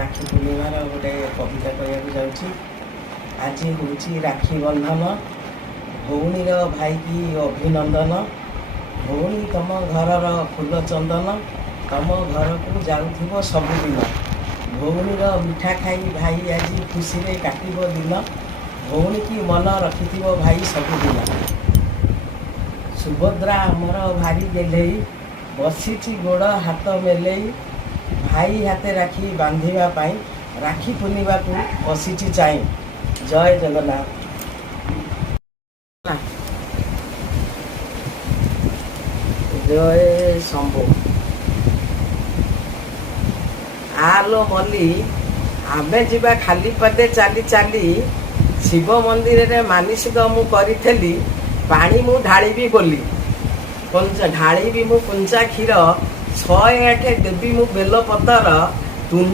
राखी पूर्णिमार गोटे कविता कहवाक जाऊँगी। आज हूँ राखी बंधन, भौणीर भाई की अभिनंदन। भौणी तुम घर फूल चंदन, तुम घर को जाऊथिब सबुदिन। भौणीर मिठा खाई भाई आज खुशी रे काटिब दिन। भौणी की मन रखिथिब भाई सबुदिन। सुभद्रा आमर भारी गेलेई, बसीची गोड़ हाथ मेलेई। भाई हाथे राखी बांधिबा पाई, राखी पूर्णिमा को बसीची चाई। जय जगन्नाथ। जय शंभु। आलो मल्ली आमे जीवा खाली पदे चाली चाली। शिव मंदिर रे मानसिक मु करी पानी मु ढाळीबी बोली। ढाळीबी मु कुंचा क्षीर 108 देवी मु बेल पतर तुंड